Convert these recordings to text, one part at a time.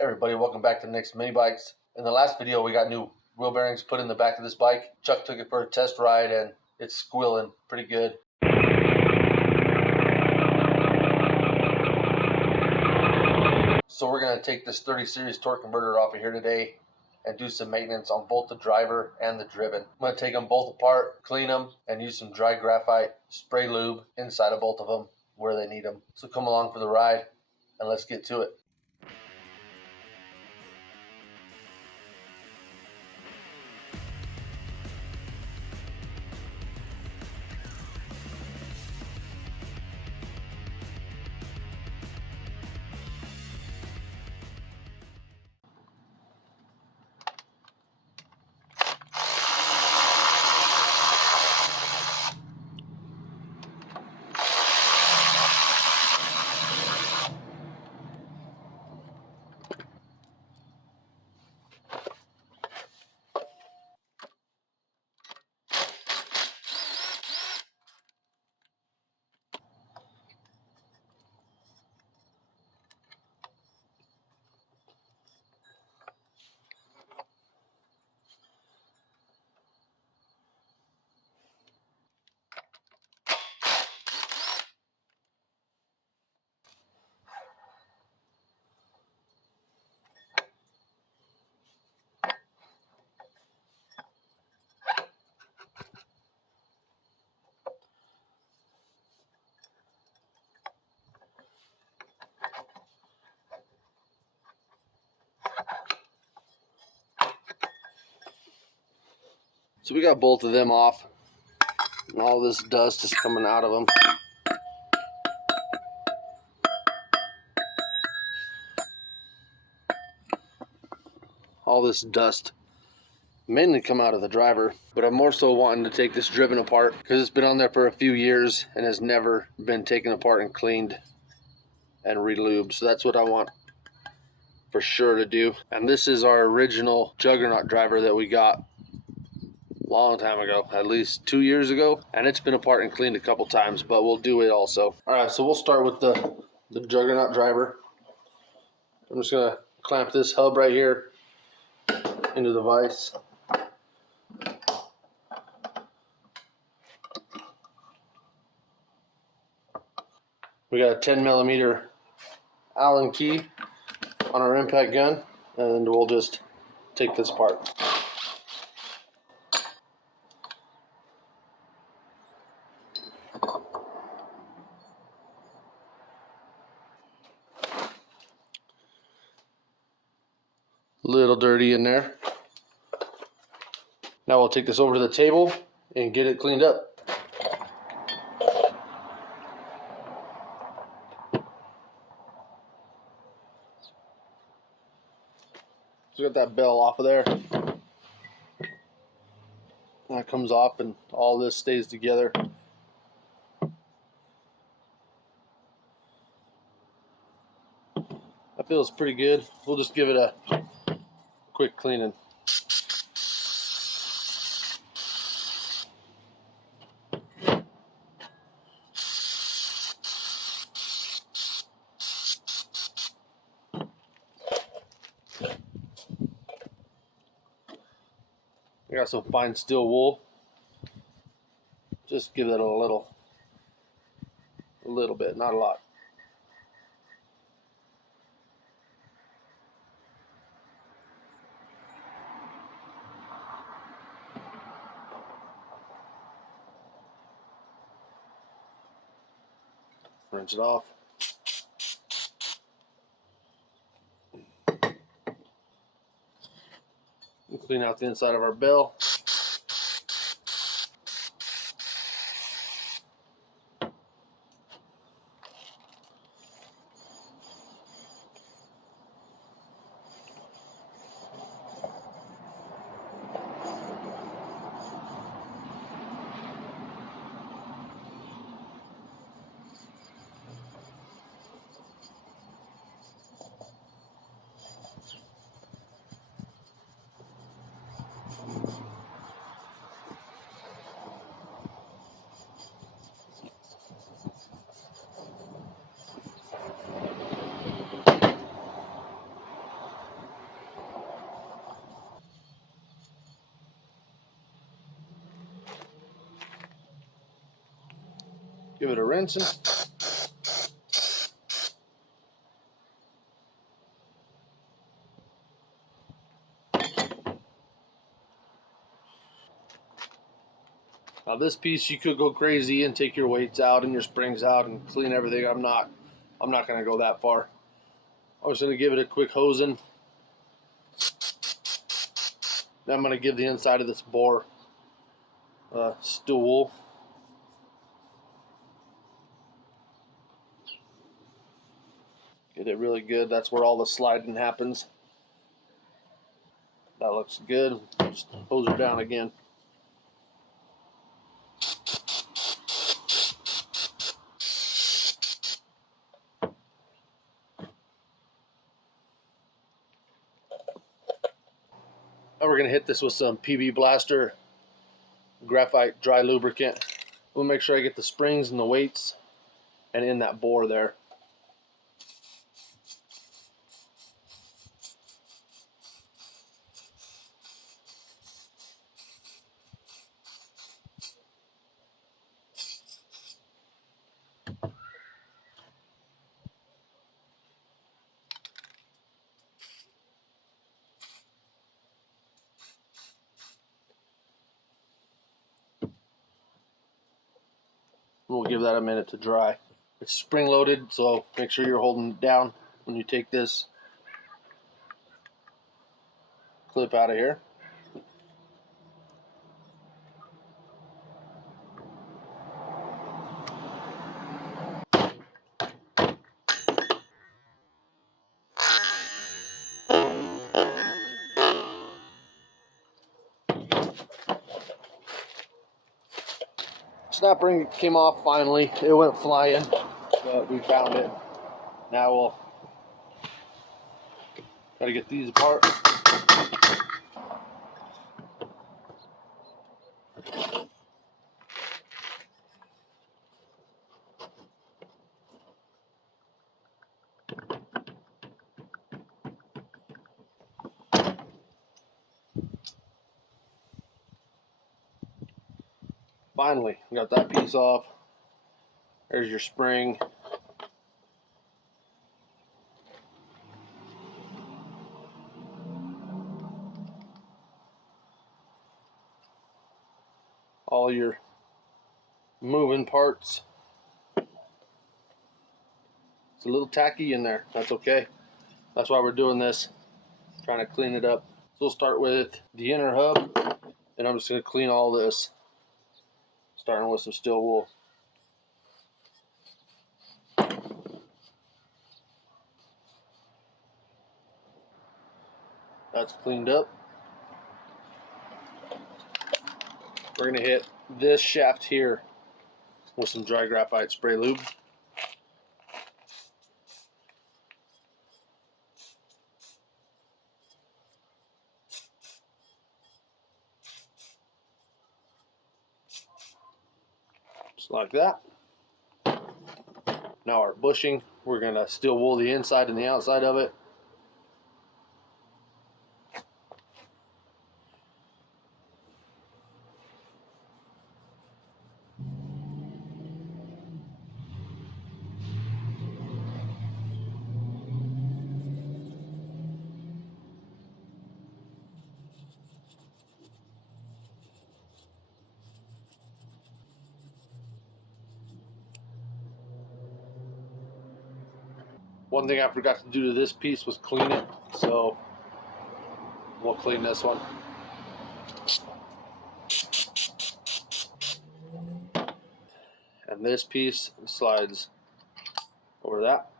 Hey everybody, welcome back to Nick's Mini Bikes. In the last video, we got new wheel bearings put in the back of this bike. Chuck took it for a test ride and it's squealing pretty good. So we're going to take this 30 series torque converter off of here today and do some maintenance on both the driver and the driven. I'm going to take them both apart, clean them, and use some dry graphite spray lube inside of both of them where they need them. So come along for the ride and let's get to it. So we got both of them off, and all this dust is coming out of them. All this dust mainly come out of the driver, but I'm more so wanting to take this driven apart because it's been on there for a few years and has never been taken apart and cleaned and re-lubed. So that's what I want for sure to do. And this is our original Juggernaut driver that we got long time ago, at least 2 years ago, and it's been apart and cleaned a couple times, but we'll do it also. All right, so we'll start with the Juggernaut driver. I'm just gonna clamp this hub right here into the vise. We got a 10 millimeter Allen key on our impact gun, and we'll just take this apart. Little dirty in there. Now we'll take this over to the table and get it cleaned up. So we got that bell off of there. That comes off and all this stays together. That feels pretty good. We'll just give it a quick cleaning. I got some fine steel wool. Just give it a little bit, not a lot. Rinse it off. And clean out the inside of our bell. Give it a rinsing. Now this piece you could go crazy and take your weights out and your springs out and clean everything. I'm not going to go that far. I'm just going to give it a quick hosing. Then I'm going to give the inside of this bore steel wool. Get it really good. That's where all the sliding happens. That looks good. Just hose her down again. Now we're going to hit this with some PB Blaster graphite dry lubricant. We'll make sure I get the springs and the weights and in that bore there. We'll give that a minute to dry. It's spring loaded, so make sure you're holding it down when you take this clip out of here. Snap ring came off finally. It went flying, but we found it. Now we'll gotta get these apart. Finally, got that piece off. There's your spring. All your moving parts. It's a little tacky in there. That's okay. That's why we're doing this. Trying to clean it up. So we'll start with the inner hub, and I'm just going to clean all this, starting with some steel wool. That's cleaned up. We're going to hit this shaft here with some dry graphite spray lube. Just like that. Now our bushing, we're going to steel wool the inside and the outside of it. One thing I forgot to do to this piece was clean it, so we'll clean this one. And this piece slides over that.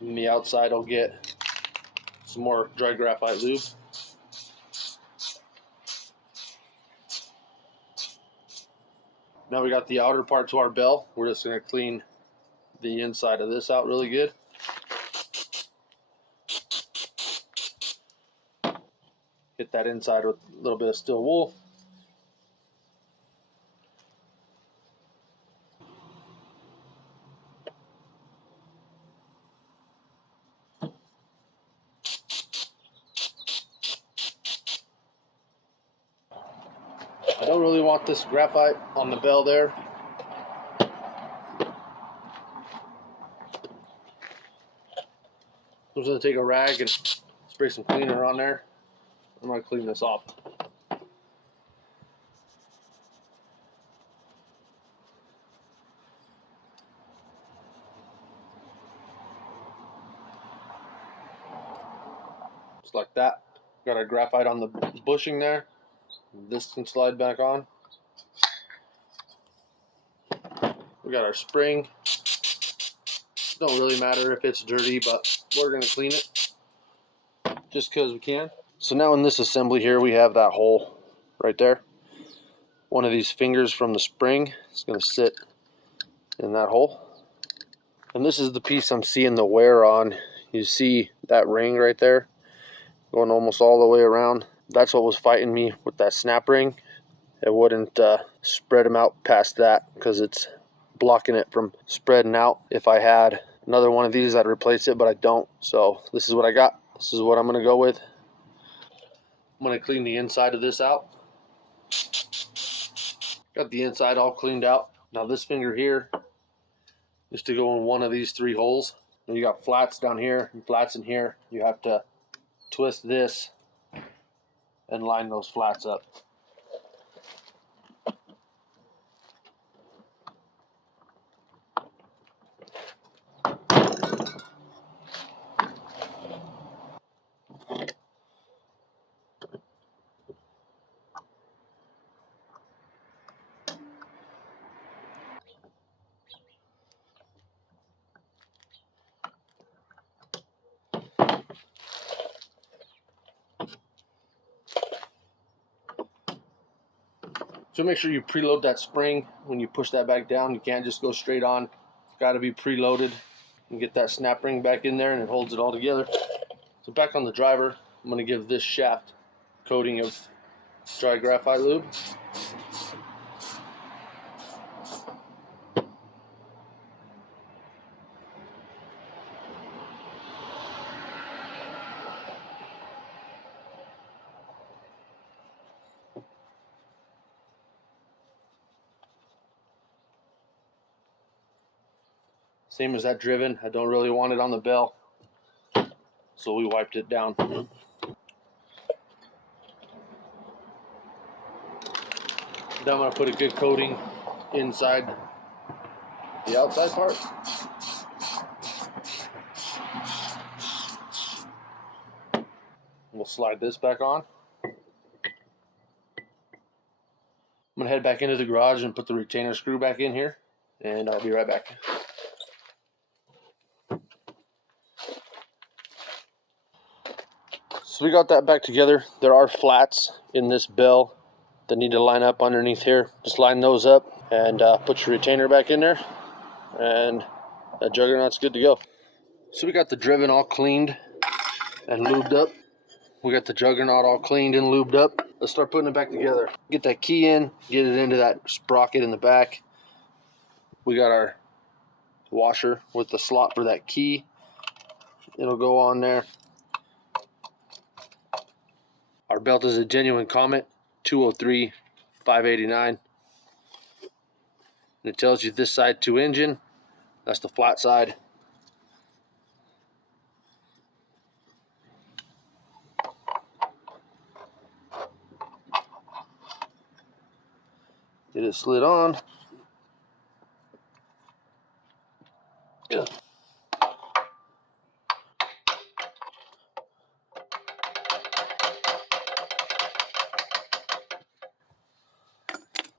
And the outside will get some more dry graphite lube. Now we got the outer part to our bell. We're just going to clean the inside of this out really good. Hit that inside with a little bit of steel wool. I don't really want this graphite on the bell there. I'm just going to take a rag and spray some cleaner on there. I'm going to clean this off. Just like that. Got our graphite on the bushing there. This can slide back on. We got our spring. Don't really matter if it's dirty, but we're going to clean it just because we can. So now in this assembly here, we have that hole right there. One of these fingers from the spring is going to sit in that hole. And this is the piece I'm seeing the wear on. You see that ring right there going almost all the way around. That's what was fighting me with that snap ring. It wouldn't spread them out past that because it's blocking it from spreading out. If I had another one of these, I'd replace it, but I don't. So this is what I got. This is what I'm going to go with. I'm going to clean the inside of this out. Got the inside all cleaned out. Now this finger here is to go in one of these 3 holes. And you got flats down here and flats in here. You have to twist this and line those flats up. So make sure you preload that spring when you push that back down. You can't just go straight on. It's got to be preloaded. And get that snap ring back in there and it holds it all together. So back on the driver, I'm going to give this shaft a coating of dry graphite lube. Same as that driven. I don't really want it on the bell, so we wiped it down. Then I'm going to put a good coating inside the outside part. We'll slide this back on. I'm going to head back into the garage and put the retainer screw back in here, and I'll be right back. So we got that back together. There are flats in this bell that need to line up underneath here. Just line those up and put your retainer back in there, and that Juggernaut's good to go. So we got the driven all cleaned and lubed up. We got the Juggernaut all cleaned and lubed up. Let's start putting it back together. Get that key in, get it into that sprocket in the back. We got our washer with the slot for that key. It'll go on there. Our belt is a genuine Comet 203 589. And it tells you this side to engine. That's the flat side. Get it slid on. Yeah.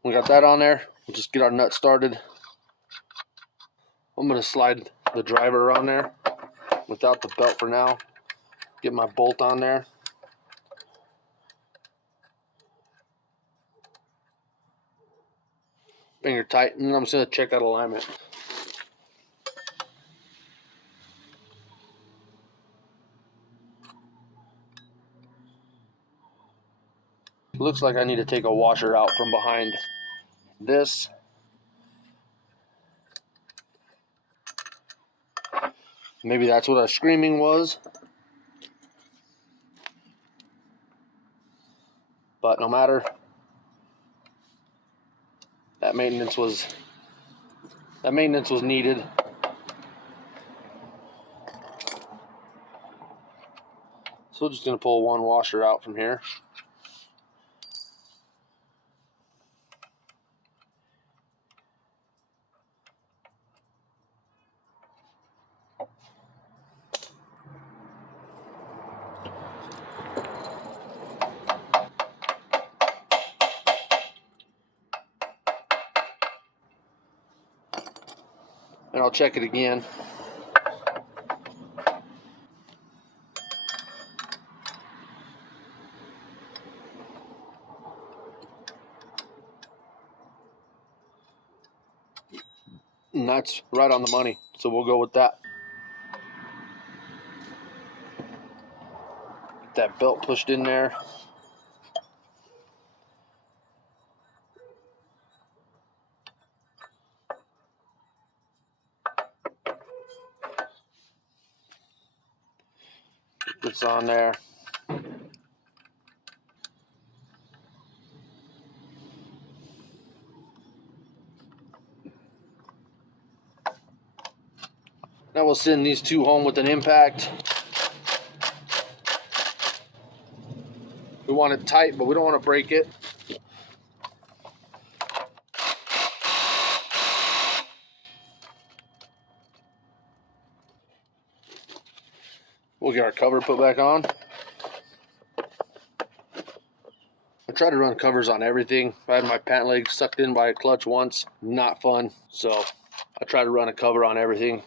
We got that on there. We'll just get our nut started. I'm going to slide the driver on there without the belt for now. Get my bolt on there. Finger tight, and then I'm just going to check that alignment. Looks like I need to take a washer out from behind this. Maybe that's what our screaming was. But no matter. That maintenance was needed. So we're just going to pull one washer out from here. And I'll check it again. And that's right on the money, so we'll go with that. Get that belt pushed in there. Get this on there. Now we'll send these two home with an impact. We want it tight, but we don't want to break it. We'll get our cover put back on. I try to run covers on everything. I had my pant leg sucked in by a clutch once. Not fun. So I try to run a cover on everything.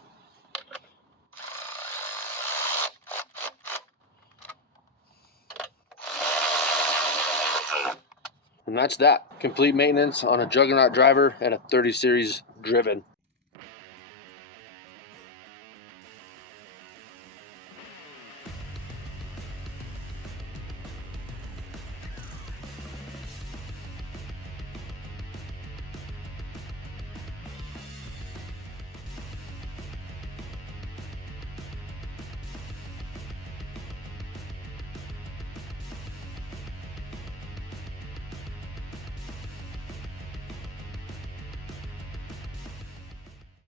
And that's that. Complete maintenance on a Juggernaut driver and a 30 series driven.